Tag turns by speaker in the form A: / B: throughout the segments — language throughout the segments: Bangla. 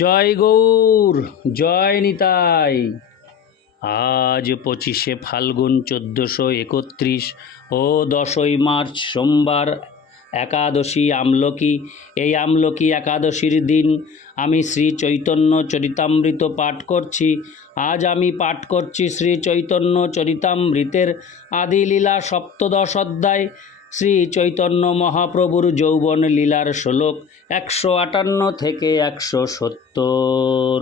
A: জয় গৌর জয় নিতাই আজ পঁচিশে ফাল্গুন চোদ্দোশো একত্রিশ ও দশই মার্চ সোমবার একাদশী আমলকি এই আমলকি একাদশীর দিন আমি শ্রী চৈতন্য চরিতামৃত পাঠ করছি আজ আমি পাঠ করছি শ্রী চৈতন্য চরিতামৃতের আদিলীলা সপ্তদশ অধ্যায় শ্রী চৈতন্য মহাপ্রভুর যৌবন লীলার শ্লোক একশো আটান্ন থেকে একশো সত্তর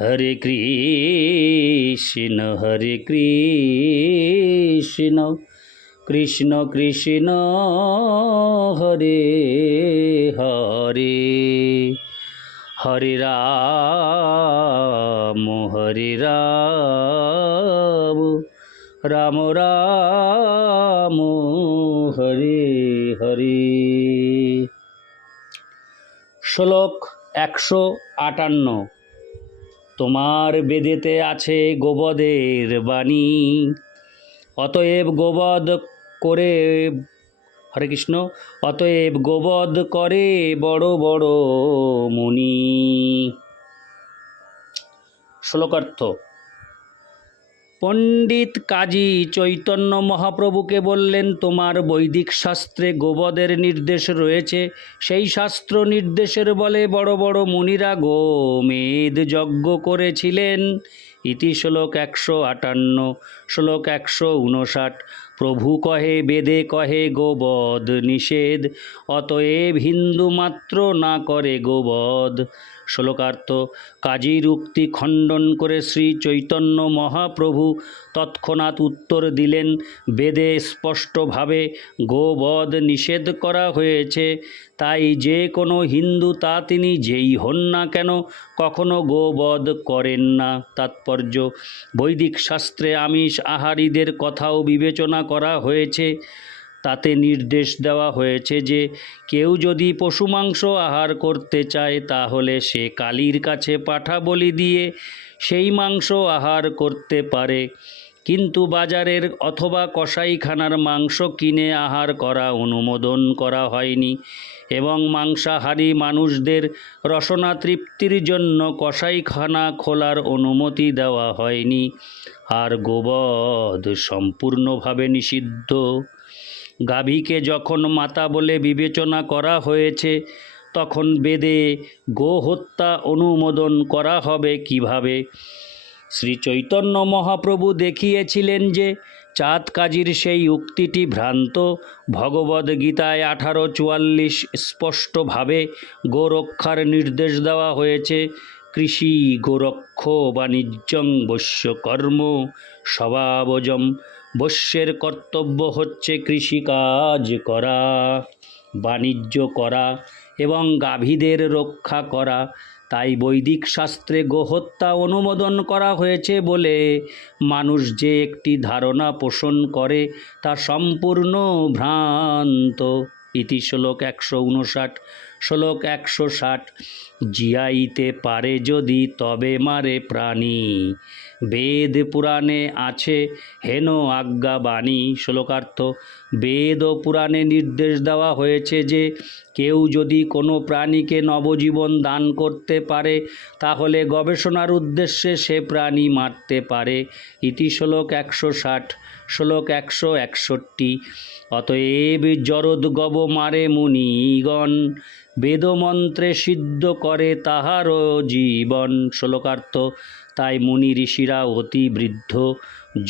B: হরে কৃষ্ণ হরে কৃষ্ণ কৃষ্ণ কৃষ্ণ হরে হরে হরে রাম হরে রাম রাম রাম হরি হরি
A: শ্লোক একশো আটান্ন তোমার বেদেতে আছে গোবদের বাণী অতএব গোবদ করে হরে কৃষ্ণ অতএব গোবদ করে বড় বড় মুনি শ্লোকার্থ পণ্ডিত কাজী চৈতন্য মহাপ্রভুকে বললেন তোমার বৈদিক শাস্ত্রে গোবদের নির্দেশ রয়েছে সেই শাস্ত্র নির্দেশের বলে বড় বড় মুনিরা গোমেদ যজ্ঞ করেছিলেন ইতি শ্লোক একশো আটান্ন শ্লোক একশো উনষাট প্রভু কহে বেদে কহে গোবধ নিষেধ অতএব হিন্দু মাত্র না করে গোবধ শ্লোকার্থ উক্তি খণ্ডন করে শ্রী চৈতন্য মহাপ্রভু তৎক্ষণাৎ উত্তর দিলেন বেদে স্পষ্টভাবে গোবধ নিষেধ করা হয়েছে তাই যে কোনো হিন্দু তা তিনি যেই হন না কেন কখনো গোবধ করেন না তাৎপর্য বৈদিক শাস্ত্রে আমিষ আহারীদের কথাও বিবেচনা করা হয়েছে তাতে নির্দেশ দেওয়া হয়েছে যে কেউ যদি পশু মাংস আহার করতে চায় তাহলে সে কালীর কাছে পাঠা বলি দিয়ে সেই মাংস আহার করতে পারে কিন্তু বাজারের অথবা কষাইখানার মাংস কিনে আহার করা অনুমোদন করা হয়নি এবং মাংসাহারী মানুষদের রসনা তৃপ্তির জন্য কষাইখানা খোলার অনুমতি দেওয়া হয়নি আর গোবধ সম্পূর্ণভাবে নিষিদ্ধ গাভীকে যখন মাতা বলে বিবেচনা করা হয়েছে তখন বেদে গোহত্যা অনুমোদন করা হবে কিভাবে শ্রী চৈতন্য মহাপ্রভু দেখিয়েছিলেন যে চাঁদ কাজীর সেই উক্তিটি ভ্রান্ত ভগবদ্গীতায় আঠারো চুয়াল্লিশ স্পষ্টভাবে গোরক্ষার নির্দেশ দেওয়া হয়েছে কৃষি গোরক্ষ বাণিজ্যং বৈশ্যকর্ম স্বভাবজম বৈশ্যের কর্তব্য হচ্ছে কৃষিকাজ করা বাণিজ্য করা এবং গাভীদের রক্ষা করা তাই বৈদিক শাস্ত্রে গোহত্যা অনুমোদন করা হয়েছে বলে মানুষ যে একটি ধারণা পোষণ করে তা সম্পূর্ণ ভ্রান্ত ইতি শ্লোক একশো উনষাট শ্লোক একশো ষাট জিয়াইতে পারে যদি তবে মারে প্রাণী বেদ পুরাণে আছে হেন আজ্ঞা বাণী শ্লোকার্থ বেদ ও পুরাণে নির্দেশ দেওয়া হয়েছে যে কেউ যদি কোনো প্রাণীকে নবজীবন দান করতে পারে তাহলে গবেষণার উদ্দেশ্যে সে প্রাণী মারতে পারে ইতি শ্লোক একশো ষাট শ্লোক একশো একষট্টি অতএব জরদগব মারে মুনিগণ বেদমন্ত্রে সিদ্ধ করে তাহারও জীবন শ্লোকার্থ তাই মুনি ঋষিরা অতি বৃদ্ধ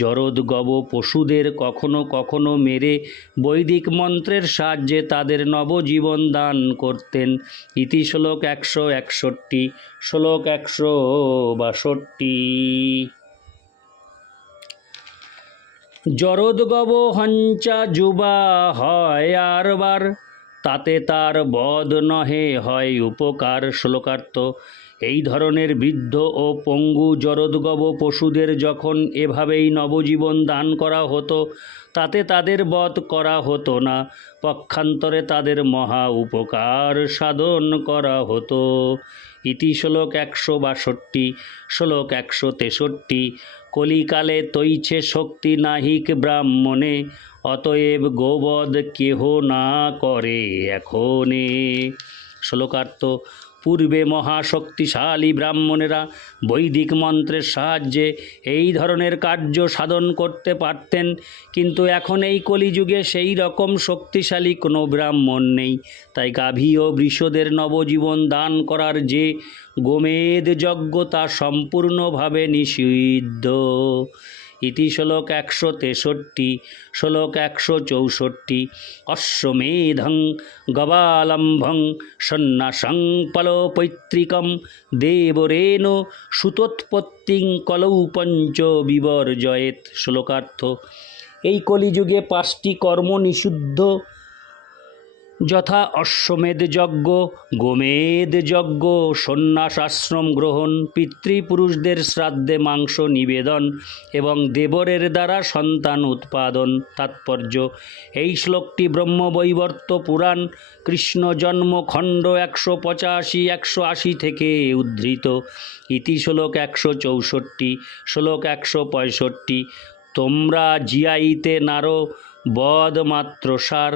A: জরদগব পশুদের কখনো কখনো মেরে বৈদিক মন্ত্রের সাহায্যে তাদের নবজীবন দান করতেন ইতি শ্লোক একশো একষট্টি শ্লোক একশো বাষট্টি
B: জরদগব হঞ্চা যুবা হয় আরবার তাতে তার বদ নহে হয় উপকার শ্লোকার্থ এই ধরনের বৃদ্ধ ও পঙ্গু জরদগব পশুদের যখন এভাবেই নবজীবন দান করা হতো তাতে তাদের বধ করা হতো না পক্ষান্তরে তাদের মহা উপকার সাধন করা হতো ইতি শ্লোক একশো বাষট্টি শ্লোক একশো তেষট্টি কলিকালে তৈছে শক্তি নাহিক ব্রাহ্মণে অতএব গোবধ কেহ না করে এখনে শ্লোকার্থ পূর্বে মহাশক্তিশালী ব্রাহ্মণেরা বৈদিক মন্ত্রের সাহায্যে এই ধরনের কার্য সাধন করতে পারতেন কিন্তু এখন এই কলিযুগে সেই রকম শক্তিশালী কোনো ব্রাহ্মণ নেই তাই গাভী ও বৃষদের নবজীবন দান করার যে গোমেদ যজ্ঞ তা সম্পূর্ণভাবে নিষিদ্ধ ইতি শ্লোক একশো তেষট্টি শ্লোক একশো চৌষট্টি অশ্বমেধং গবালম্ভং সন্ন্যাসং পলপৈত্রিকম দেবরেণ সুতোৎপত্তিং কলৌ পঞ্চ বিবর্জয়েত শ্লোকার্থ এই কলিযুগে পাঁচটি কর্ম নিষিদ্ধ যথা অশ্বমেধ যজ্ঞ গোমেদ যজ্ঞ সন্ন্যাস আশ্রম গ্রহণ পিতৃপুরুষদের শ্রাদ্ধে মাংস নিবেদন এবং দেবরের দ্বারা সন্তান উৎপাদন তাৎপর্য এই শ্লোকটি ব্রহ্মবৈবর্ত পুরাণ কৃষ্ণ জন্মখণ্ড একশো পঁচাশি একশো আশি থেকে উদ্ধৃত ইতি শ্লোক একশো চৌষট্টি শ্লোক একশো পঁয়ষট্টি তোমরা জিয়াইতে নারো বদ মাত্র সার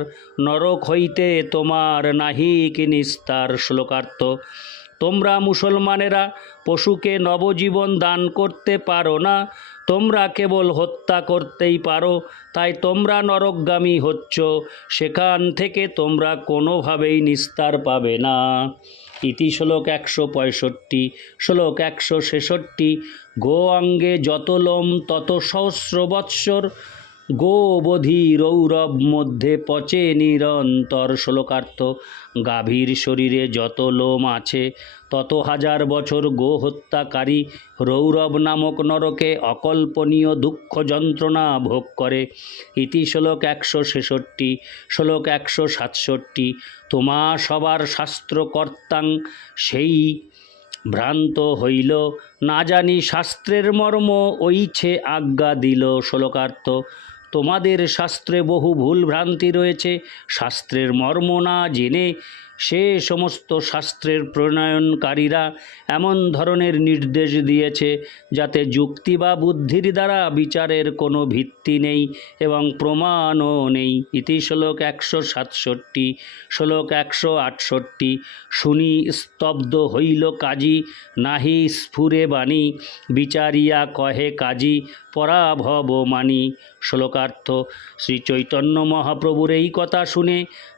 B: নরক হইতে তোমার নাহি কি নিস্তার শ্লোকার্থ তোমরা মুসলমানেরা পশুকে নবজীবন দান করতে পারো না তোমরা কেবল হত্যা করতেই পারো তাই তোমরা নরকগামী হচ্ছ সেখান থেকে তোমরা কোনোভাবেই নিস্তার পাবে না ইতি শ্লোক একশো পঁয়ষট্টি শ্লোক একশো ছেষট্টি গো অঙ্গে যত লোম তত সহস্র বৎসর গোবধি রৌরব মধ্যে পচে নিরন্তর শ্লোকার্থ গাভীর শরীরে যত লোম আছে তত হাজার বছর গো হত্যাকারী রৌরব নামক নরকে অকল্পনীয় দুঃখ যন্ত্রণা ভোগ করে ইতি শ্লোক একশো ছেষট্টি শ্লোক একশো সাতষট্টি তোমা সবার শাস্ত্রকর্তাং সেই ভ্রান্ত হইল না জানি শাস্ত্রের মর্ম ঐছে আজ্ঞা দিল শ্লোকার্থ তোমাদের শাস্ত্রে বহু ভুল ভ্রান্তি রয়েছে শাস্ত্রের মর্ম না জেনে সে সমস্ত শাস্ত্রের প্রণয়নকারীরা এমন ধরনের নির্দেশ দিয়েছে যাতে যুক্তি বা বুদ্ধির দ্বারা বিচারের কোনো ভিত্তি নেই এবং প্রমাণও নেই ইতি শ্লোক একশো সাতষট্টি শ্লোক একশো আটষট্টি শুনি স্তব্ধ হইল কাজী নাহি স্ফুরে বাণী বিচারিয়া কহে কাজী পরাভব মানি শ্লোকার্থ শ্রী চৈতন্য মহাপ্রভুর এই কথা শুনে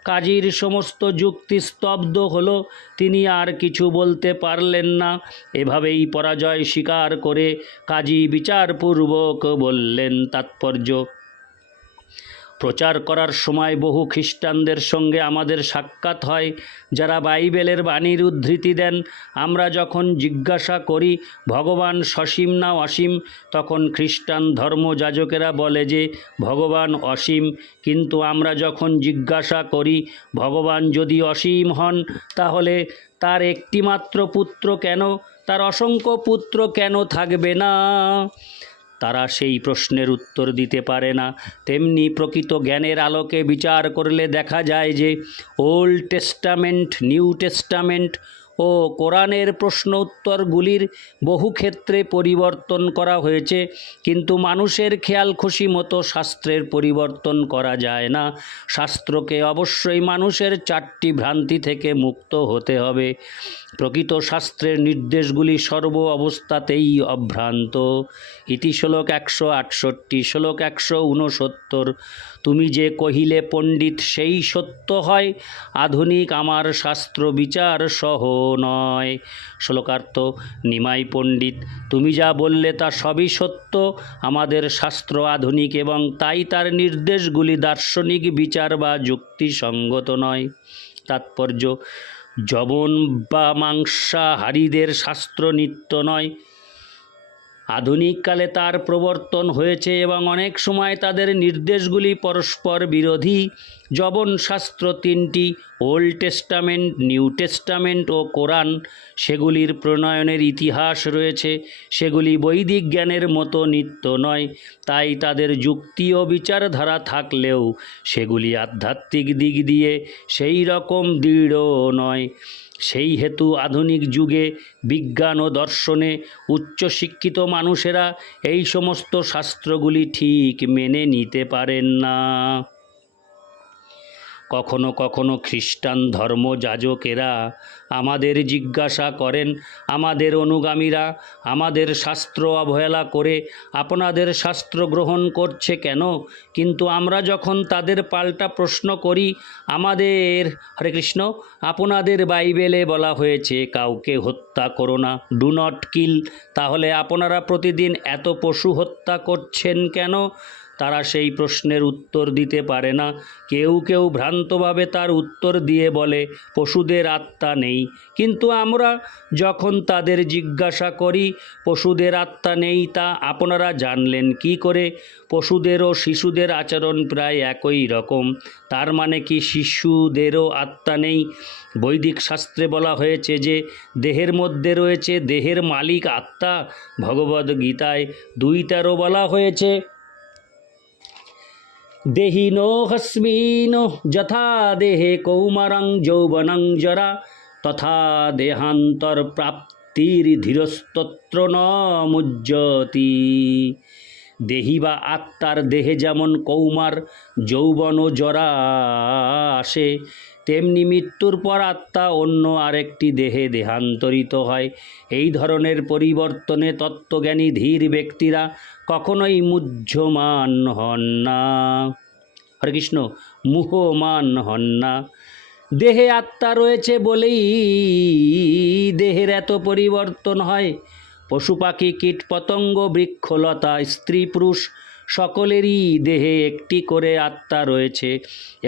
B: কাজীর সমস্ত যুক্তি স্তব্ধ হল তিনি আর কিছু বলতে পারলেন না এভাবেই পরাজয় স্বীকার করে কাজী বিচারপূর্বক বললেন তাৎপর্য প্রচার করার সময় বহু খ্রিস্টানদের সঙ্গে আমাদের সাক্ষাৎ হয় যারা বাইবেলের বাণীর উদ্ধৃতি দেন আমরা যখন জিজ্ঞাসা করি ভগবান সসীম না অসীম তখন খ্রিস্টান ধর্মযাজকেরা বলে যে ভগবান অসীম কিন্তু আমরা যখন জিজ্ঞাসা করি ভগবান যদি অসীম হন তাহলে তার একটিমাত্র পুত্র কেন তার অসংখ্য পুত্র কেন থাকবে না তারা সেই প্রশ্নের উত্তর দিতে পারে না তেমনি প্রকৃত জ্ঞানের আলোকে বিচার করলে দেখা যায় যে ওল্ড টেস্টামেন্ট নিউ টেস্টামেন্ট ও কোরআনের প্রশ্ন উত্তরগুলির বহু ক্ষেত্রে পরিবর্তন করা হয়েছে কিন্তু মানুষের খেয়াল খুশি মতো শাস্ত্রের পরিবর্তন করা যায় না শাস্ত্রকে অবশ্যই মানুষের চারটি ভ্রান্তি থেকে মুক্ত হতে হবে প্রকৃত শাস্ত্রের নির্দেশগুলি সর্ব অবস্থাতেই অভ্রান্ত ইতিশ্লোক একশো আটষট্টি শ্লোক একশো ঊনসত্তর তুমি যে কহিলে পণ্ডিত সেই সত্য হয় আধুনিক আমার শাস্ত্র বিচার সহ নয় শ্লোকার্থ নিমাই পণ্ডিত তুমি যা বললে তা সবই সত্য আমাদের শাস্ত্র আধুনিক এবং তাই তার নির্দেশগুলি দার্শনিক বিচার বা যুক্তিসঙ্গত নয় তাৎপর্য যবন বা মাংসাহারীদের শাস্ত্র নিত্য নয় আধুনিককালে তার প্রবর্তন হয়েছে এবং অনেক সময় তাদের নির্দেশগুলি পরস্পর বিরোধী শাস্ত্র তিনটি ওল্ড টেস্টামেন্ট নিউ টেস্টামেন্ট ও কোরআন সেগুলির প্রণয়নের ইতিহাস রয়েছে সেগুলি বৈদিক জ্ঞানের মতো নিত্য নয় তাই তাদের যুক্তি ও বিচারধারা থাকলেও সেগুলি আধ্যাত্মিক দিক দিয়ে সেই রকম দৃঢ় নয় সেই হেতু আধুনিক যুগে বিজ্ঞান ও দর্শনে উচ্চশিক্ষিত মানুষেরা এই সমস্ত শাস্ত্রগুলি ঠিক মেনে নিতে পারেন না কখনো কখনো খ্রিস্টান ধর্মযাজকেরা আমাদের জিজ্ঞাসা করেন আমাদের অনুগামীরা আমাদের শাস্ত্র অবহেলা করে আপনাদের শাস্ত্র গ্রহণ করছে কেন কিন্তু আমরা যখন তাদের পাল্টা প্রশ্ন করি আমাদের হরে কৃষ্ণ আপনাদের বাইবেলে বলা হয়েছে কাউকে হত্যা করো না ডু নট কিল তাহলে আপনারা প্রতিদিন এত পশু হত্যা করছেন কেন তারা সেই প্রশ্নের উত্তর দিতে পারে না কেউ কেউ ভ্রান্তভাবে তার উত্তর দিয়ে বলে পশুদের আত্মা নেই কিন্তু আমরা যখন তাদের জিজ্ঞাসা করি পশুদের আত্মা নেই তা আপনারা জানলেন কি করে পশুদেরও শিশুদের আচরণ প্রায় একই রকম তার মানে কি শিশুদেরও আত্মা নেই বৈদিক শাস্ত্রে বলা হয়েছে যে দেহের মধ্যে রয়েছে দেহের মালিক আত্মা ভগবদ্গীতায় দুইটারও বলা হয়েছে দেহি নো হস্মিন যথা দেহে কৌমারং যৌবনং জরা তথা দেহান্তর প্রাপ্তির ধীরস্তত্র ন মুজ্জতি দেহি বা আত্মার দেহে যেমন কৌমার যৌবন ও জরা আসে তেমনি মৃত্যুর পর আত্মা অন্য আরেকটি দেহে দেহান্তরিত হয় এই ধরনের পরিবর্তনে তত্ত্বজ্ঞানী ধীর ব্যক্তিরা কখনোই মুহ্যমান হন না হরে কৃষ্ণ মুহমান হন না দেহে আত্মা রয়েছে বলেই দেহের এত পরিবর্তন হয় পশু পাখি কীট পতঙ্গ বৃক্ষলতা স্ত্রী পুরুষ সকলেরই দেহে একটি করে আত্মা রয়েছে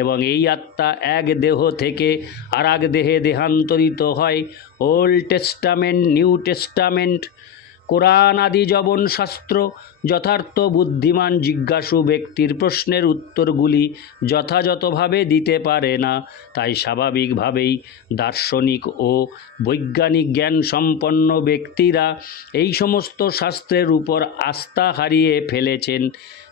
B: এবং এই আত্মা এক দেহ থেকে আর এক দেহে দেহান্তরিত হয় old testament new testament Quran আদি জবন শাস্ত্র যথার্থ বুদ্ধিমান জিজ্ঞাসু ব্যক্তির প্রশ্নের উত্তরগুলি যথাযথভাবে দিতে পারে না তাই স্বাভাবিকভাবেই দার্শনিক ও বৈজ্ঞানিক জ্ঞান সম্পন্ন ব্যক্তিরা এই সমস্ত শাস্ত্রের উপর আস্থা হারিয়ে ফেলেছেন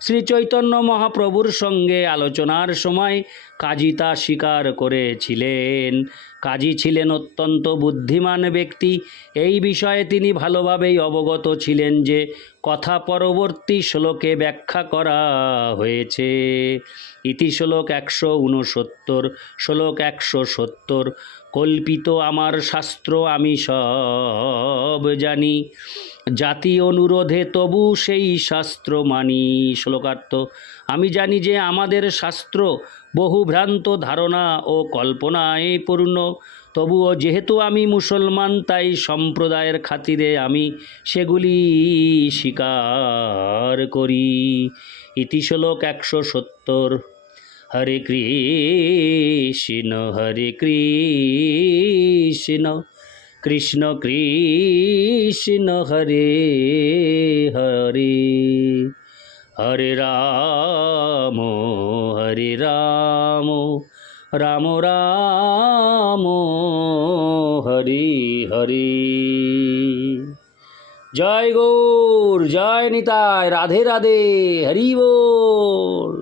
B: শ্রী চৈতন্য মহাপ্রভুর সঙ্গে আলোচনার সময় কাজী তা স্বীকার করেছিলেন কাজী ছিলেন অত্যন্ত বুদ্ধিমান ব্যক্তি এই বিষয়ে তিনি ভালোভাবেই অবগত ছিলেন যে কথা পরবর্তী শ্লোকে ব্যাখ্যা করা হয়েছে ইতি শ্লোক একশো উনসত্তর শ্লোক একশো সত্তর কল্পিত আমার শাস্ত্র আমি সব জানি জাতি অনুরোধে তবু সেই শাস্ত্র মানি শ্লোকার্থ আমি জানি যে আমাদের শাস্ত্র বহুভ্রান্ত ধারণা ও কল্পনায় পূর্ণ তবুও যেহেতু আমি মুসলমান তাই সম্প্রদায়ের খাতিরে আমি সেগুলি স্বীকার করি ইতিশ্লোক একশো সত্তর হরে কৃষ্ণ হরে কৃষ্ণ কৃষ্ণ কৃষ্ণ হরে হরে হরে রাম হরে রাম রাম রাম হরি হরি জয় গৌর জয় নিতায় রাধে রাধে হরি বল